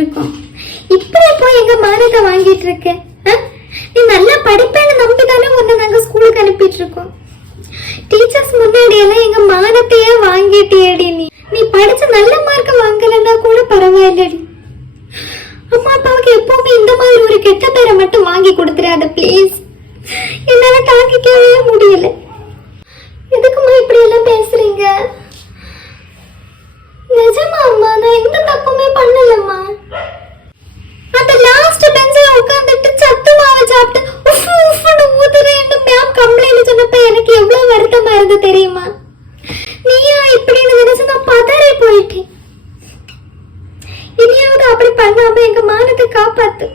இருக்கோம். இப்படி போய் எங்க மானத்தை வாங்கிட்டு இருக்க? நீ நல்லா படிப்பேன்னு நம்பிதானே உன்னை நாங்க ஸ்கூலுக்கு அனுப்பிட்டு இருக்கோம். டீச்சர்ஸ் முன்னாடி எல்லாம் எங்க மானத்தையே வாங்கிட்டேடி. நீ படிச்ச நல்ல மார்க் வாங்கலன்னா கூட பரவாயில்லடி. அம்மா அப்பாவுக்கு எப்பவுமே இந்த மாதிரி ஒரு கெட்ட பேரை மட்டும் வாங்கி கொடுத்துறாத ப்ளீஸ். என்னால தாங்கிக்கவே முடியல. எதுக்குமா இப்படி எல்லாம் பேசுறீங்க? நிஜமா அம்மா, நான் எந்த தப்புமே பண்ணலம்மா. அந்த லாஸ்ட் பெஞ்சில உட்கார்ந்துட்டு சத்து மாவை சாப்பிட்டு உஃப் உஃப்னு ஊதுறேன்னு மேம் கம்ப்ளைண்ட் சொன்னப்ப எனக்கு எவ்வளவு வருத்தமா இருந்து தெரியுமா? நீயா இப்படின்னு நினைச்சு நான் பதறி போயிட்டேன். இனியாவது அப்படி பண்ணாம எங்க மானத்தை காப்பாத்து.